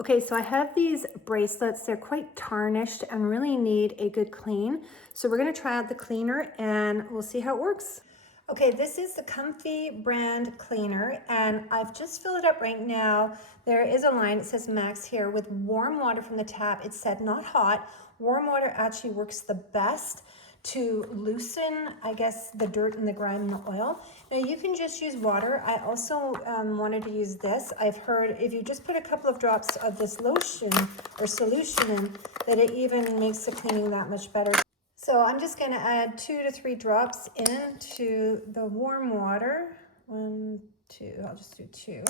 Okay, so I have these bracelets. They're quite tarnished and really need a good clean. So we're gonna try out the cleaner and we'll see how it works. Okay, this is the Comfy brand cleaner and I've just filled it up right now. There is a line, it says max here, with warm water from the tap. It said not hot. Warm water actually works the best to loosen, I guess, the dirt and the grime and the oil. Now you can just use water. I also wanted to use this. I've heard if you just put a couple of drops of this lotion or solution in, that it even makes the cleaning that much better. So I'm just gonna add 2 to 3 drops into the warm water. 1, 2, I'll just do 2.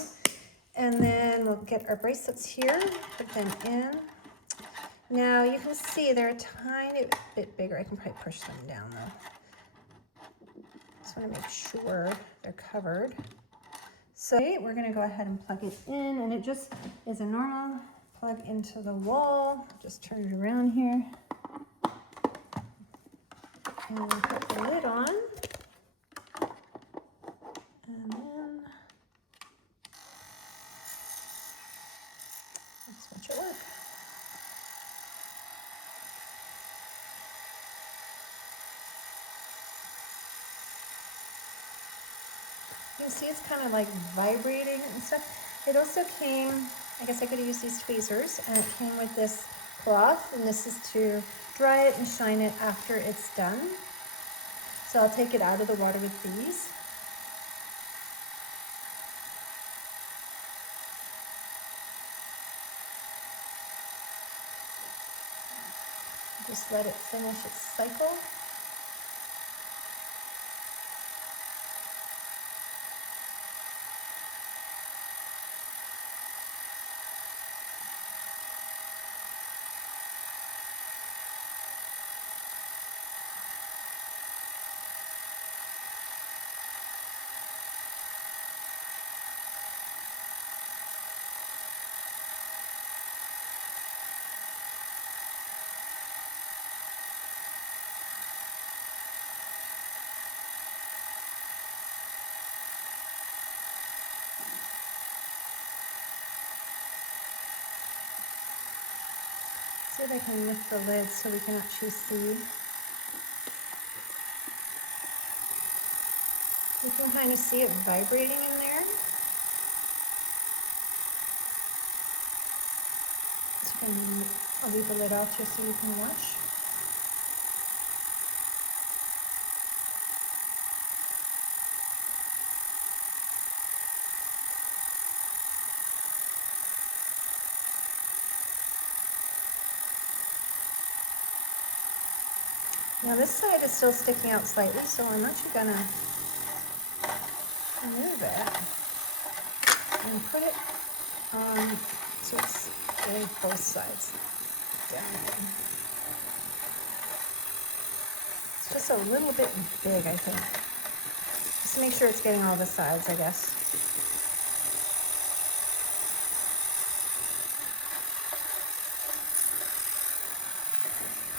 And then we'll get our bracelets here, put them in. Now you can see they're a tiny bit bigger. I can probably push them down though. Just want to make sure they're covered. So we're going to go ahead and plug it in, and it just is a normal plug into the wall. Just turn it around here and put the lid on, and then let's watch it work. You can see it's kind of like vibrating and stuff. It also came, I guess I could have used these tweezers, and it came with this cloth, and this is to dry it and shine it after it's done. So I'll take it out of the water with these. Just let it finish its cycle. See if I can lift the lid so we can actually see. You can kind of see it vibrating in there. I'll leave the lid off just so you can watch. Now this side is still sticking out slightly, so I'm actually gonna remove it and put it on so it's getting both sides down there. It's just a little bit big, I think. Just to make sure it's getting all the sides, I guess.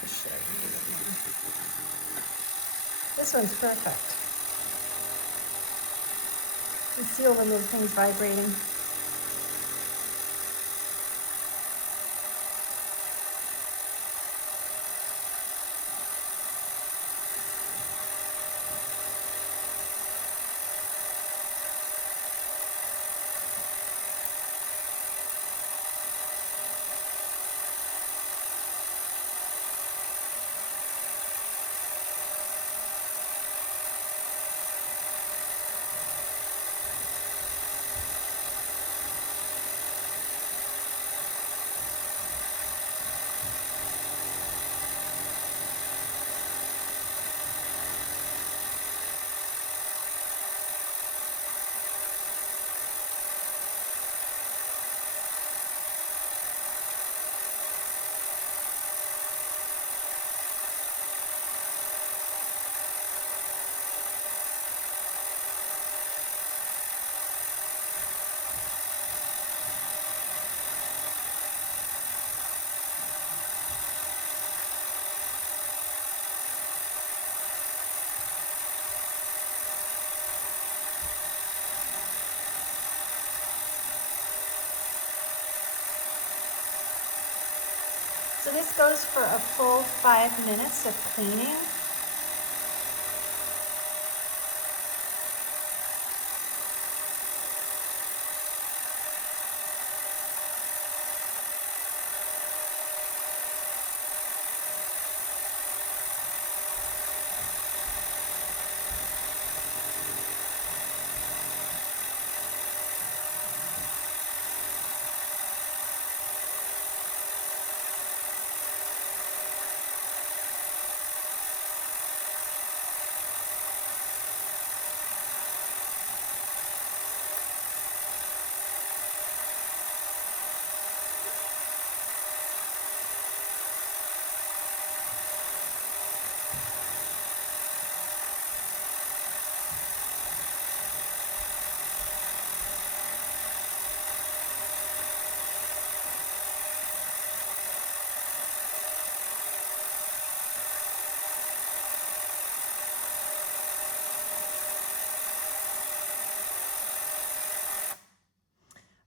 Push there a little bit more. This one's perfect. You can see all the little things vibrating. So this goes for a full 5 minutes of cleaning.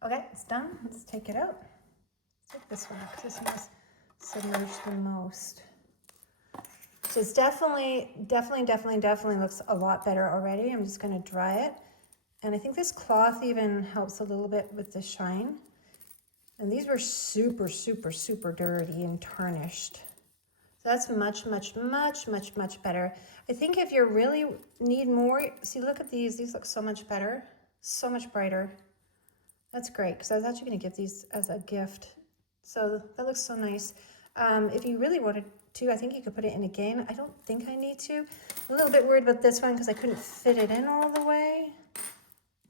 Okay, it's done. Let's take it out. Let's take this one because this one was submerged the most. So it's definitely looks a lot better already. I'm just going to dry it. And I think this cloth even helps a little bit with the shine. And these were super, super, super dirty and tarnished. So that's much, much, much, much, much better. I think if you really need more, see, look at these. These look so much better, so much brighter. That's great, because I was actually going to give these as a gift. So that looks so nice. If you really wanted to, I think you could put it in again. I don't think I need to. A little bit worried about this one because I couldn't fit it in all the way.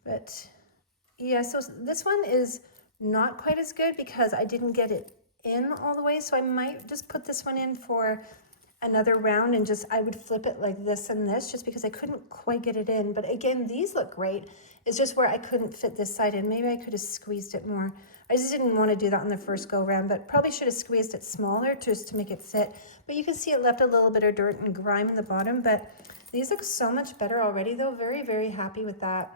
But yeah, so this one is not quite as good because I didn't get it in all the way. So I might just put this one in for another round and just, I would flip it like this and this just because I couldn't quite get it in. But again, these look great. It's just where I couldn't fit this side in. Maybe I could have squeezed it more. I just didn't want to do that on the first go round, but probably should have squeezed it smaller just to make it fit. But you can see it left a little bit of dirt and grime in the bottom, but these look so much better already though. Very, very happy with that.